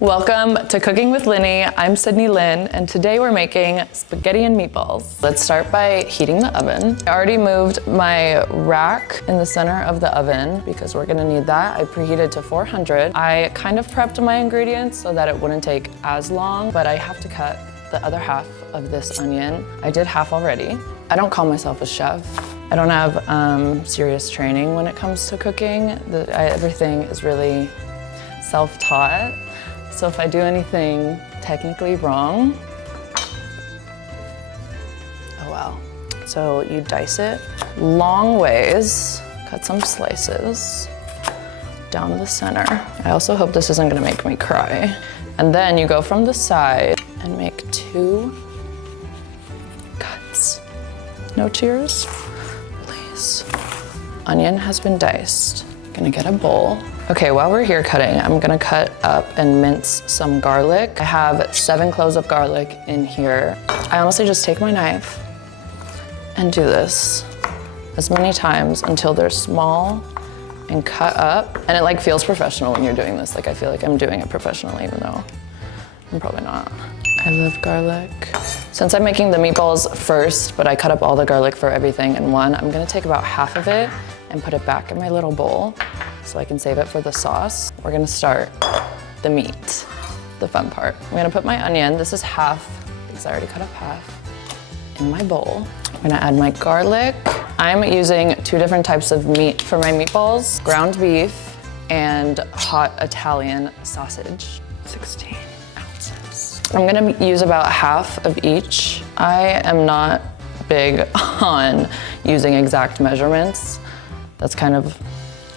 Welcome to Cooking with Lynnee. I'm Sydney Lynn, and today we're making spaghetti and meatballs. Let's start by heating the oven. I already moved my rack in the center of the oven because we're gonna need that. I preheated to 400. I kind of prepped my ingredients so that it wouldn't take as long, but I have to cut the other half of this onion. I did half already. I don't call myself a chef. I don't have serious training when it comes to cooking. Everything is really self-taught. So if I do anything technically wrong, oh well. So you dice it long ways, cut some slices down the center. I also hope this isn't gonna make me cry. And then you go from the side and make 2 cuts. No tears, please. Onion has been diced. Gonna get a bowl. Okay, while we're here cutting, I'm gonna cut up and mince some garlic. I have 7 cloves of garlic in here. I honestly just take my knife and do this as many times until they're small and cut up. And it like feels professional when you're doing this. Like I feel like I'm doing it professionally, even though I'm probably not. I love garlic. Since I'm making the meatballs first, but I cut up all the garlic for everything in one, I'm gonna take about half of it and put it back in my little bowl so I can save it for the sauce. We're gonna start the meat, the fun part. I'm gonna put my onion, this is half, because I already cut up half, in my bowl. I'm gonna add my garlic. I'm using 2 different types of meat for my meatballs, ground beef and hot Italian sausage, 16 ounces. I'm gonna use about half of each. I am not big on using exact measurements. That's kind of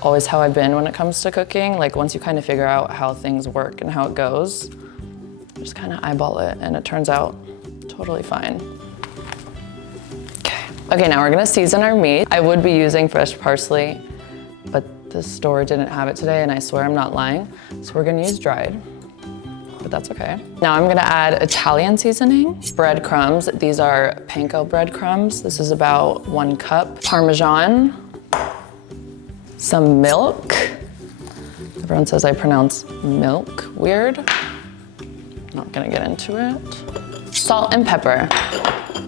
always how I've been when it comes to cooking. Like once you kind of figure out how things work and how it goes, just kind of eyeball it and it turns out totally fine. Okay, now we're gonna season our meat. I would be using fresh parsley, but the store didn't have it today and I swear I'm not lying. So we're gonna use dried, but that's okay. Now I'm gonna add Italian seasoning, breadcrumbs. These are panko breadcrumbs. This is about 1 cup. Parmesan, some milk. Everyone says I pronounce milk weird. Not gonna get into it. Salt and pepper.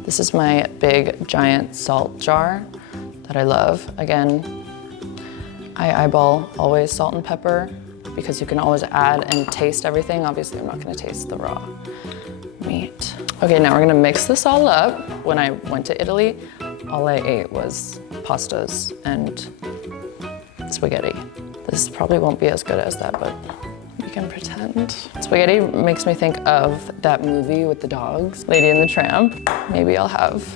This is my big giant salt jar that I love. Again, I eyeball always salt and pepper because you can always add and taste everything. Obviously, I'm not gonna taste the raw meat. Okay, now we're gonna mix this all up. When I went to Italy, all I ate was pastas and spaghetti. This probably won't be as good as that, but we can pretend. Spaghetti makes me think of that movie with the dogs, Lady and the Tramp. Maybe I'll have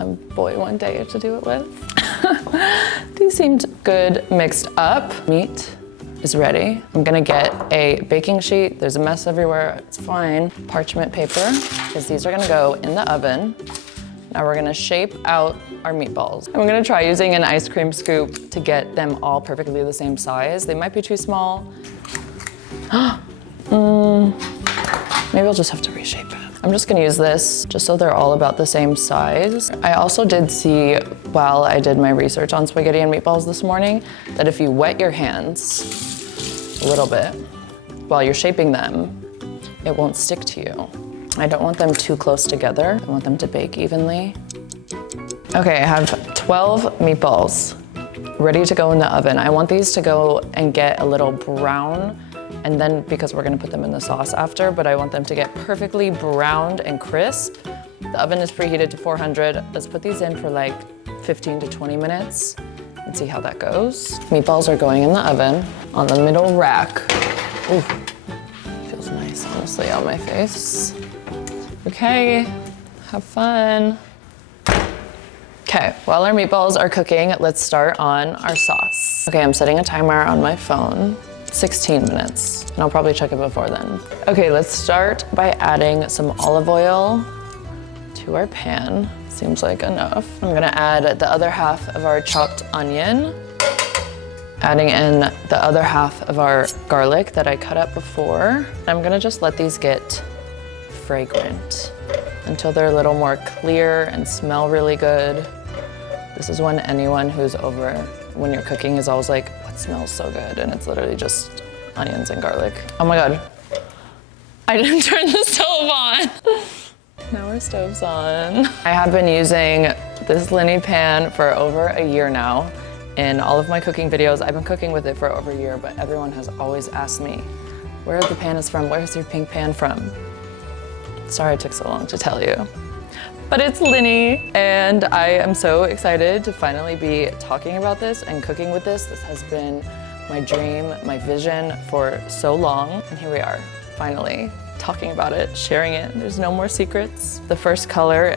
a boy one day to do it with. These seemed good mixed up. Meat is ready. I'm gonna get a baking sheet. There's a mess everywhere, it's fine. Parchment paper, because these are gonna go in the oven. Now we're gonna shape out our meatballs. I'm gonna try using an ice cream scoop to get them all perfectly the same size. They might be too small. Maybe I'll just have to reshape it. I'm just gonna use this just so they're all about the same size. I also did see, while I did my research on spaghetti and meatballs this morning, that if you wet your hands a little bit while you're shaping them, it won't stick to you. I don't want them too close together. I want them to bake evenly. Okay, I have 12 meatballs ready to go in the oven. I want these to go and get a little brown, and then because we're gonna put them in the sauce after, but I want them to get perfectly browned and crisp. The oven is preheated to 400. Let's put these in for like 15 to 20 minutes and see how that goes. Meatballs are going in the oven on the middle rack. Ooh, feels nice, honestly, on my face. Okay, have fun. Okay, while our meatballs are cooking, let's start on our sauce. Okay, I'm setting a timer on my phone, 16 minutes, and I'll probably check it before then. Okay, let's start by adding some olive oil to our pan. Seems like enough. I'm gonna add the other half of our chopped onion, adding in the other half of our garlic that I cut up before. I'm gonna just let these get fragrant until they're a little more clear and smell really good. This is when anyone who's over when you're cooking is always like, what smells so good? And it's literally just onions and garlic. Oh my God, I didn't turn the stove on. Now our stove's on. I have been using this lynnee pan for over a year now. In all of my cooking videos, I've been cooking with it for over a year, but everyone has always asked me, where the pan is from, where's your pink pan from? Sorry it took so long to tell you. But it's lynnee, and I am so excited to finally be talking about this and cooking with this. This has been my dream, my vision for so long, and here we are, finally talking about it, sharing it. There's no more secrets. The first color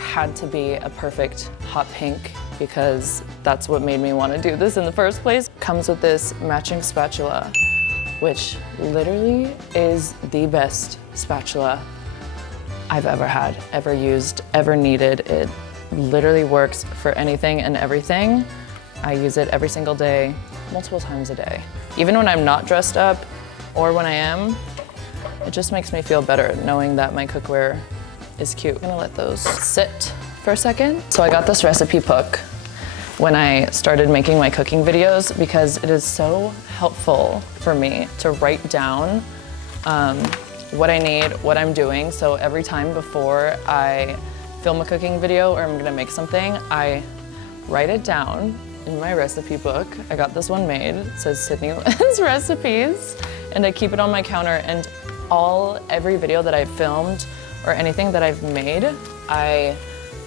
had to be a perfect hot pink because that's what made me want to do this in the first place. Comes with this matching spatula, which literally is the best spatula I've ever had, ever used, ever needed. It literally works for anything and everything. I use it every single day, multiple times a day. Even when I'm not dressed up or when I am, it just makes me feel better knowing that my cookware is cute. I'm gonna let those sit for a second. So I got this recipe book when I started making my cooking videos because it is so helpful for me to write down what I need, what I'm doing. So every time before I film a cooking video or I'm gonna make something, I write it down in my recipe book. I got this one made. It says Sydney Lynn's Recipes, and I keep it on my counter, and every video that I've filmed or anything that I've made, I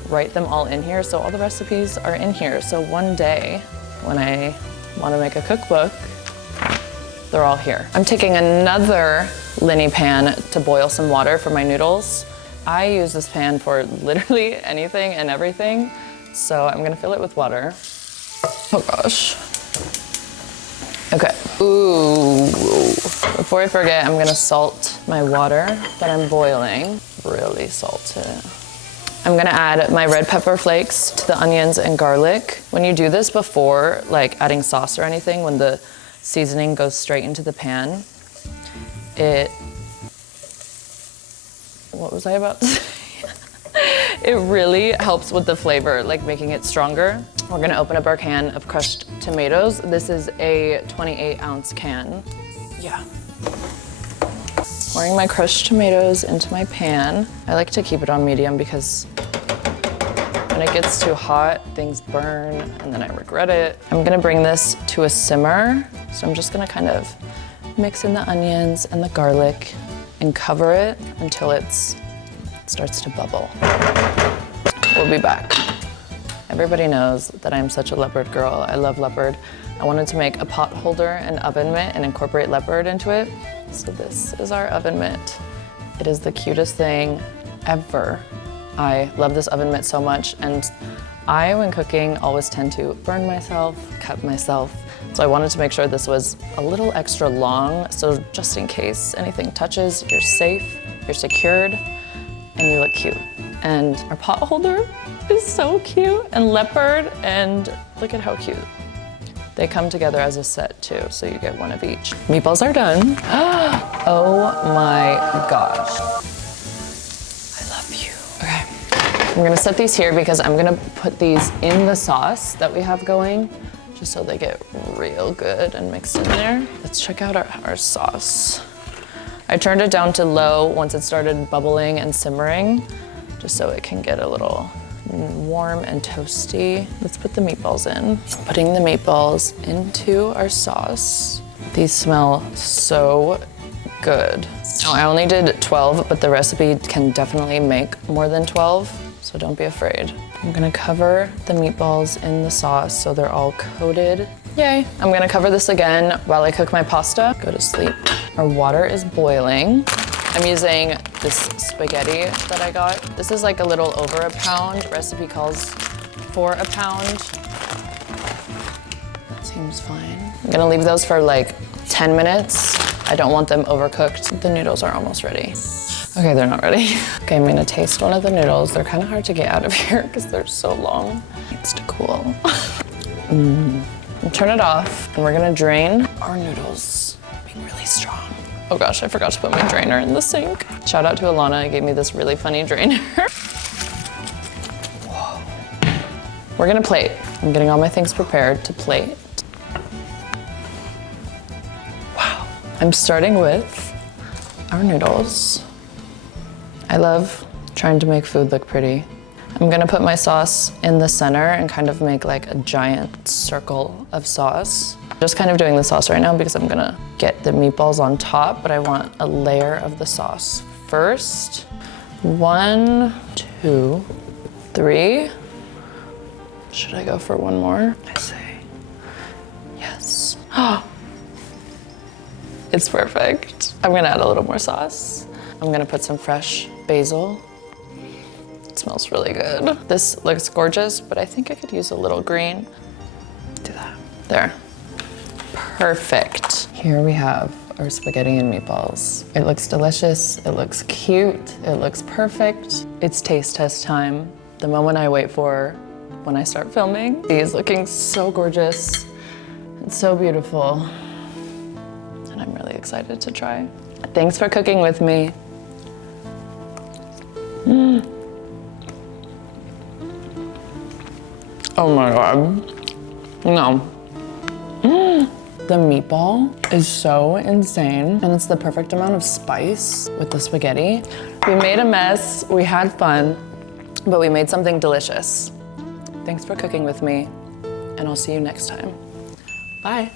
write them all in here, so all the recipes are in here. So one day, when I want to make a cookbook, they're all here. I'm taking another lynnee pan to boil some water for my noodles. I use this pan for literally anything and everything, so I'm gonna fill it with water. Oh gosh. Okay. Ooh. Before I forget, I'm gonna salt my water that I'm boiling. Really salt it. I'm gonna add my red pepper flakes to the onions and garlic. When you do this before, like adding sauce or anything, when the seasoning goes straight into the pan, what was I about to say? It really helps with the flavor, like making it stronger. We're gonna open up our can of crushed tomatoes. This is a 28-ounce can. Yeah. Pouring my crushed tomatoes into my pan. I like to keep it on medium because when it gets too hot, things burn and then I regret it. I'm gonna bring this to a simmer. So I'm just gonna kind of mix in the onions and the garlic and cover it until it starts to bubble. We'll be back. Everybody knows that I'm such a leopard girl. I love leopard. I wanted to make a pot holder and oven mitt and incorporate leopard into it. So this is our oven mitt. It is the cutest thing ever. I love this oven mitt so much, and I, when cooking, always tend to burn myself, cut myself. So I wanted to make sure this was a little extra long, so just in case anything touches, you're safe, you're secured, and you look cute. And our pot holder is so cute, and leopard, and look at how cute. They come together as a set too, so you get one of each. Meatballs are done. Oh my gosh. I love you. Okay, I'm gonna set these here because I'm gonna put these in the sauce that we have going, just so they get real good and mixed in there. Let's check out our sauce. I turned it down to low once it started bubbling and simmering, just so it can get a little warm and toasty. Let's put the meatballs in. Putting the meatballs into our sauce. These smell so good. Now, I only did 12, but the recipe can definitely make more than 12, so don't be afraid. I'm gonna cover the meatballs in the sauce so they're all coated. Yay. I'm gonna cover this again while I cook my pasta. Go to sleep. Our water is boiling. I'm using this spaghetti that I got. This is like a little over a pound. Recipe calls for a pound. That seems fine. I'm gonna leave those for like 10 minutes. I don't want them overcooked. The noodles are almost ready. Okay, they're not ready. Okay, I'm gonna taste one of the noodles. They're kind of hard to get out of here because they're so long. It needs to cool. Turn it off, and we're gonna drain our noodles. Being really strong. Oh gosh, I forgot to put my drainer in the sink. Shout out to Alana, who gave me this really funny drainer. Whoa. We're gonna plate. I'm getting all my things prepared to plate. Wow. I'm starting with our noodles. I love trying to make food look pretty. I'm gonna put my sauce in the center and kind of make like a giant circle of sauce. Just kind of doing the sauce right now because I'm gonna get the meatballs on top, but I want a layer of the sauce first. 1, 2, 3. Should I go for one more? I say yes. It's perfect. I'm gonna add a little more sauce. I'm gonna put some fresh basil. It smells really good. This looks gorgeous, but I think I could use a little green. Do that. There. Perfect. Here we have our spaghetti and meatballs. It looks delicious, it looks cute, it looks perfect. It's taste test time, the moment I wait for when I start filming. He's looking so gorgeous and so beautiful. And I'm really excited to try. Thanks for cooking with me. Oh my God. No. The meatball is so insane, and it's the perfect amount of spice with the spaghetti. We made a mess, we had fun, but we made something delicious. Thanks for cooking with me, and I'll see you next time. Bye.